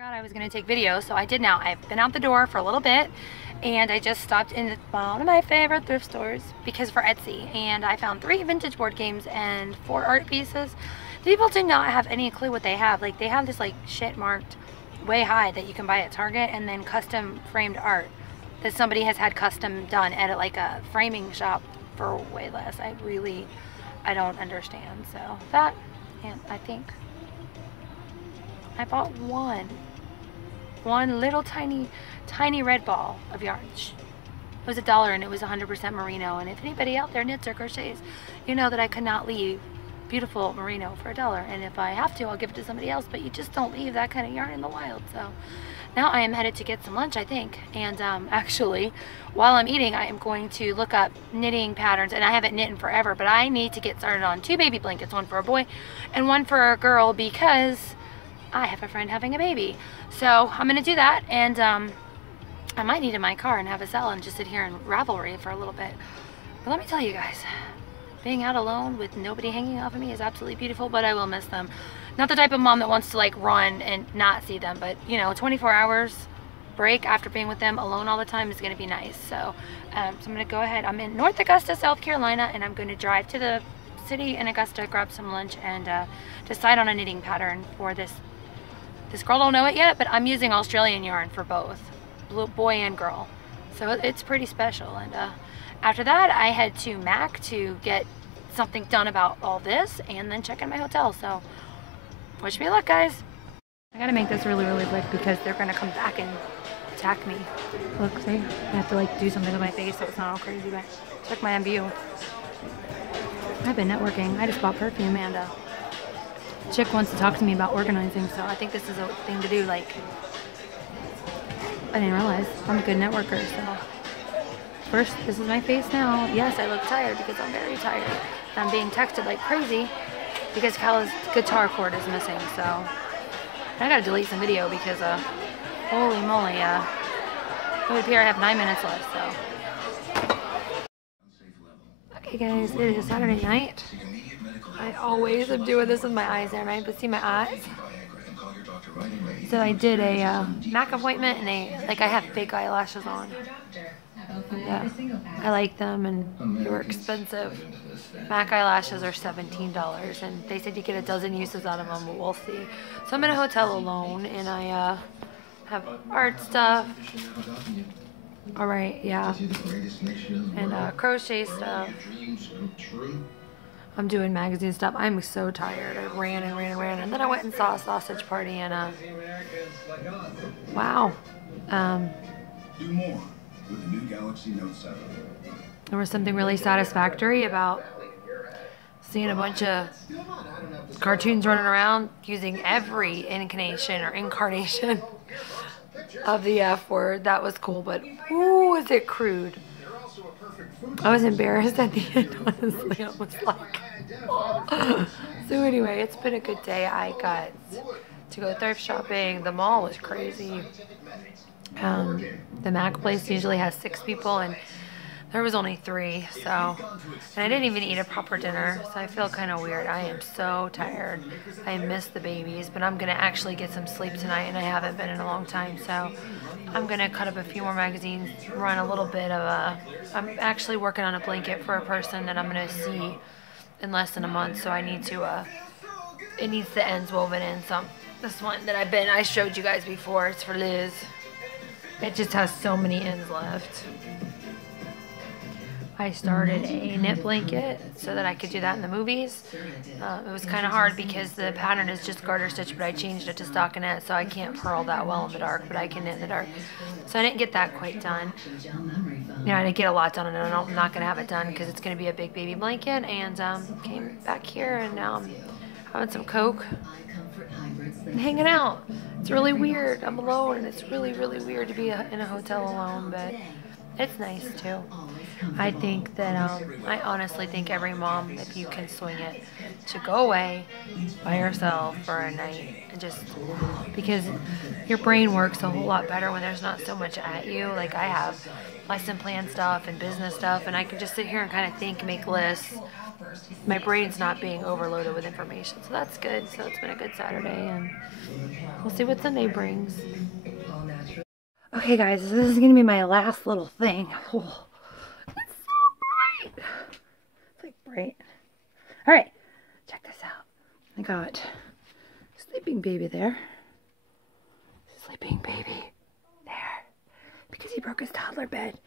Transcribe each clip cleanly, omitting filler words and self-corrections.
Forgot I was going to take video, so I did now. I've been out the door for a little bit, and I just stopped in one of my favorite thrift stores because for Etsy, and I found 3 vintage board games and 4 art pieces. The people do not have any clue what they have. Like, they have this like shit marked way high that you can buy at Target, and then custom framed art that somebody has had custom done at like a framing shop for way less. I don't understand. So that, and I think I bought one little tiny red ball of yarn. It was $1 and it was 100% merino. And if anybody out there knits or crochets, you know that I could not leave beautiful merino for $1. And if I have to, I'll give it to somebody else, but you just don't leave that kind of yarn in the wild. So now I am headed to get some lunch, I think. And actually, while I'm eating, I am going to look up knitting patterns. And I haven't knit in forever, but I need to get started on 2 baby blankets, one for a boy and one for a girl, because I have a friend having a baby. So I'm gonna do that, and I might need in my car and have a salad and just sit here and Ravelry for a little bit. But let me tell you guys, being out alone with nobody hanging off of me is absolutely beautiful, but I will miss them. Not the type of mom that wants to like run and not see them, but you know, 24 hours break after being with them alone all the time is gonna be nice. So, so I'm gonna go ahead. I'm in North Augusta, South Carolina, and I'm gonna drive to the city in Augusta, grab some lunch, and decide on a knitting pattern for this. This girl don't know it yet, but I'm using Australian yarn for both, boy and girl. So it's pretty special. And after that, I head to MAC to get something done about all this and then check in my hotel. So wish me luck, guys. I gotta make this really quick because they're gonna come back and attack me. Look, see? I have to like do something with my face so it's not all crazy, but check my MVU. I've been networking. I just bought perfume, and chick wants to talk to me about organizing, so I think this is a thing to do. Like, I didn't realize I'm a good networker. So first, this is my face now. Yes, I look tired because I'm very tired. I'm being texted like crazy because Kala's guitar cord is missing, so I gotta delete some video because holy moly, it would appear I have 9 minutes left. So okay guys, it is Saturday night. I always am doing this with my eyes there, right? But see my eyes? So I did a MAC appointment, and I have fake eyelashes on. And, I like them, and they were expensive. MAC eyelashes are $17, and they said you get a dozen uses out of them, but we'll see. So I'm in a hotel alone, and I have art stuff. All right, yeah. And crochet stuff. I'm doing magazine stuff. I'm so tired. I ran, and then I went and saw a sausage party, and wow. Do more with the new Galaxy Note 7. There was something really satisfactory about seeing a bunch of cartoons running around using every incarnation of the F word. That was cool, but ooh, is it crude. I was embarrassed at the end, honestly. I was like, so anyway, it's been a good day. I got to go thrift shopping. The mall was crazy. The MAC place usually has 6 people, and there was only 3, so, and I didn't even eat a proper dinner, so I feel kind of weird. I am so tired. I miss the babies, but I'm gonna actually get some sleep tonight, and I haven't been in a long time, so I'm gonna cut up a few more magazines, run a little bit of I'm actually working on a blanket for a person that I'm gonna see in less than a month, so I need to, it needs the ends woven in. So this one that I showed you guys before, it's for Liz. It just has so many ends left. I started a knit blanket so that I could do that in the movies. It was kind of hard because the pattern is just garter stitch, but I changed it to stockinette, so I can't purl that well in the dark, but I can knit in the dark. So I didn't get that quite done. Yeah, I didn't get a lot done, and I'm not going to have it done because it's going to be a big baby blanket. And came back here, and now I'm having some Coke and hanging out. It's really weird. I'm alone, and it's really weird to be in a hotel alone, but it's nice too. I think that, I honestly think every mom, if you can swing it, should go away by yourself for a night, and just, because your brain works a whole lot better when there's not so much at you. Like, I have lesson plan stuff and business stuff, and I can just sit here and kind of think, make lists, my brain's not being overloaded with information. So that's good. So it's been a good Saturday, and we'll see what Sunday brings. Okay guys, this is going to be my last little thing. Oh, it's so bright. It's like bright. Alright, check this out. I got sleeping baby there. Sleeping baby there. Because he broke his toddler bed.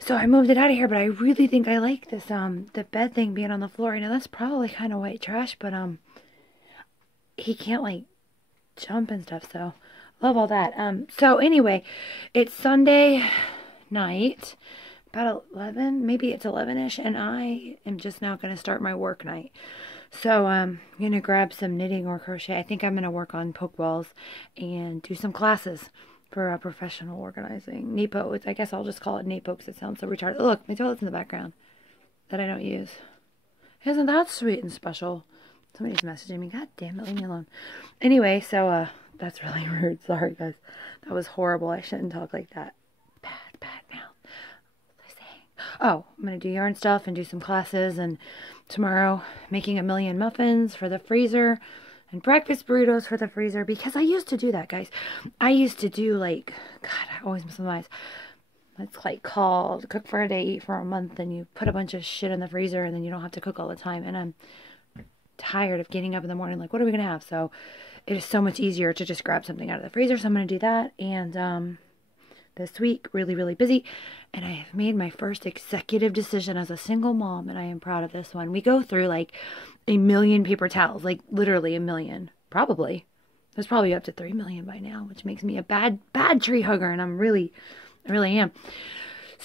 So I moved it out of here, but I really think I like this, the bed thing being on the floor. I know that's probably kind of white trash, but, he can't, like, jump and stuff, so love all that. So anyway, it's Sunday night, about 11, maybe it's 11-ish, and I am just now going to start my work night. So I'm going to grab some knitting or crochet. I think I'm going to work on poke balls and do some classes for professional organizing. NAPO, I guess I'll just call it NAPO because it sounds so retarded. Look, my toilet's in the background that I don't use. Isn't that sweet and special? Somebody's messaging me. God damn it, leave me alone. Anyway, so that's really rude. Sorry, guys. That was horrible. I shouldn't talk like that. Bad mouth. What was I saying? Oh, I'm going to do yarn stuff and do some classes. And tomorrow, making 1,000,000 muffins for the freezer. And breakfast burritos for the freezer. Because I used to do that, guys. I used to do, like, God, I always miss my eyes. It's like called cook for a day, eat for a month. And you put a bunch of shit in the freezer. And then you don't have to cook all the time. And I'm tired of getting up in the morning like, what are we going to have? So it is so much easier to just grab something out of the freezer. So I'm going to do that. And this week, really busy. And I have made my first executive decision as a single mom. And I am proud of this one. We go through like 1,000,000 paper towels. Like literally 1,000,000. Probably. There's probably up to 3,000,000 by now. Which makes me a bad tree hugger. And I really am.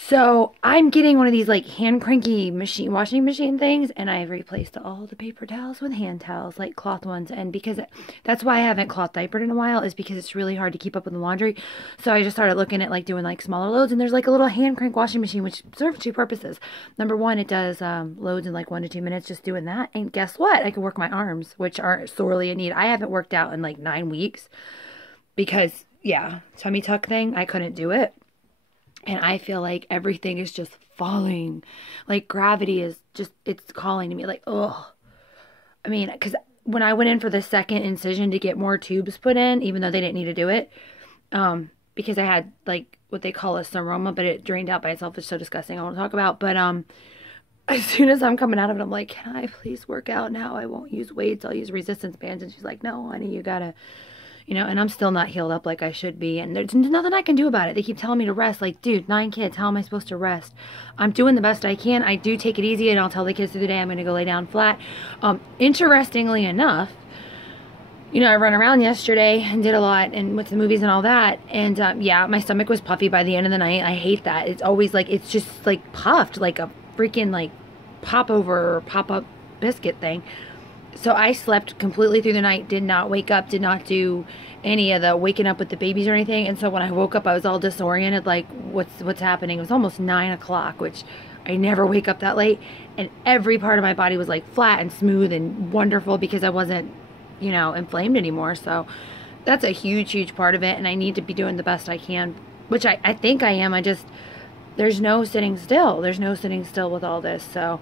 So I'm getting one of these like hand cranky washing machine things, and I've replaced all the paper towels with hand towels, like cloth ones. And because that's why I haven't cloth diapered in a while, is because it's really hard to keep up with the laundry. So I just started looking at like doing like smaller loads, and there's like a little hand crank washing machine which serves two purposes. Number one, it does loads in like 1 to 2 minutes just doing that. And guess what? I can work my arms, which are sorely in need. I haven't worked out in like 9 weeks because yeah, tummy tuck thing, I couldn't do it. And I feel like everything is just falling. Like gravity is just, it's calling to me like, ugh. I mean, because when I went in for the second incision to get more tubes put in, even though they didn't need to do it, because I had like what they call a seroma, but it drained out by itself. It's so disgusting. I won't talk about. But as soon as I'm coming out of it, I'm like, can I please work out now? I won't use weights. I'll use resistance bands. And she's like, no, honey, you gotta, you know, and I'm still not healed up like I should be. And there's nothing I can do about it. They keep telling me to rest. Like, dude, 9 kids. How am I supposed to rest? I'm doing the best I can. I do take it easy, and I'll tell the kids through the day I'm going to go lay down flat. Interestingly enough, you know, I ran around yesterday and did a lot and went to the movies and all that. And, yeah, my stomach was puffy by the end of the night. I hate that. It's always like, it's just like puffed like a freaking like popover or pop-up biscuit thing. So I slept completely through the night, did not wake up, did not do any of the waking up with the babies or anything. And so when I woke up, I was all disoriented, like, what's happening? It was almost 9 o'clock, which I never wake up that late. And every part of my body was, like, flat and smooth and wonderful because I wasn't, you know, inflamed anymore. So that's a huge part of it. And I need to be doing the best I can, which I think I am. There's no sitting still. There's no sitting still with all this. So,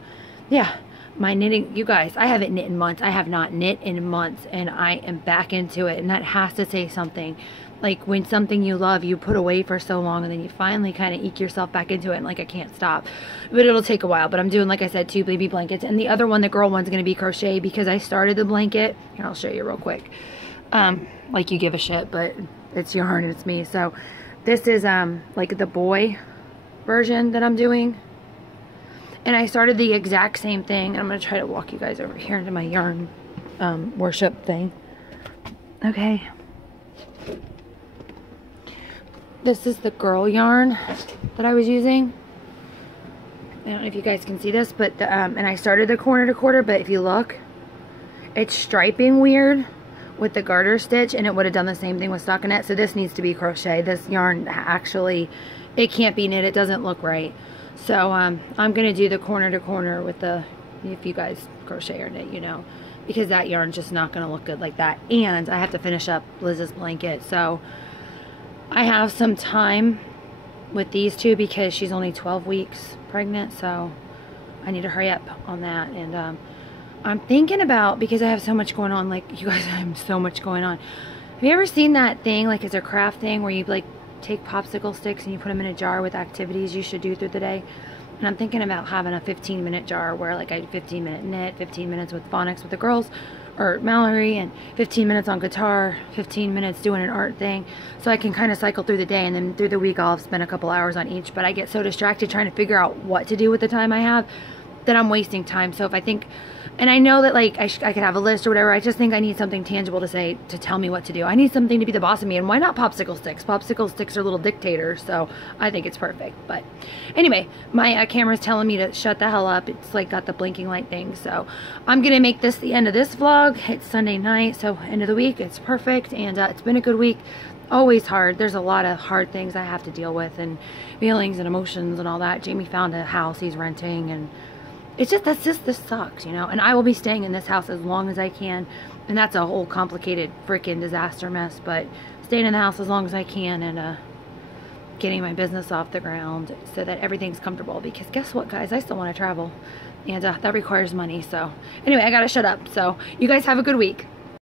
yeah. My knitting, you guys, I haven't knit in months. I have not knit in months, and I am back into it, and that has to say something. Like, when something you love, you put away for so long, and then you finally kind of eke yourself back into it, and like, I can't stop. But it'll take a while, but I'm doing, like I said, 2 baby blankets, and the other one, the girl one's going to be crochet, because I started the blanket. Here, I'll show you real quick. Like you give a shit, but it's yarn, and it's me. So, this is, like, the boy version that I'm doing. And I started the exact same thing. I'm going to try to walk you guys over here into my yarn worship thing. Okay. This is the girl yarn that I was using. I don't know if you guys can see this, but and I started the corner to quarter, but if you look, it's striping weird with the garter stitch, and it would have done the same thing with stockinette. So this needs to be crochet. This yarn actually, it can't be knit. It doesn't look right. So, I'm going to do the corner to corner with the, if you guys crochet or knit, you know, because that yarn's just not going to look good like that. And I have to finish up Liz's blanket. So, I have some time with these two because she's only 12 weeks pregnant. So, I need to hurry up on that. And I'm thinking about, because I have so much going on, like, you guys, I have so much going on. Have you ever seen that thing, like, it's a craft thing where you like take popsicle sticks and you put them in a jar with activities you should do through the day? And I'm thinking about having a 15-minute jar where, like, I do 15-minute knit, 15 minutes with phonics with the girls, or Mallory, and 15 minutes on guitar, 15 minutes doing an art thing, so I can kind of cycle through the day, and then through the week I'll spend a couple hours on each. But I get so distracted trying to figure out what to do with the time I have that I'm wasting time. So if I think, and I know that, like, I could have a list or whatever, I just think I need something tangible to say, to tell me what to do. I need something to be the boss of me, and why not popsicle sticks? Popsicle sticks are little dictators, so I think it's perfect. But anyway, my camera's telling me to shut the hell up. It's like got the blinking light thing, so I'm gonna make this the end of this vlog. It's Sunday night, so end of the week, it's perfect, and it's been a good week. Always hard. There's a lot of hard things I have to deal with, and feelings and emotions and all that. Jamie found a house he's renting, and it's just, this sucks, you know, and I will be staying in this house as long as I can, and that's a whole complicated freaking disaster mess, but staying in the house as long as I can, and getting my business off the ground so that everything's comfortable, because guess what, guys, I still want to travel, and that requires money. So anyway, I gotta shut up. So you guys have a good week.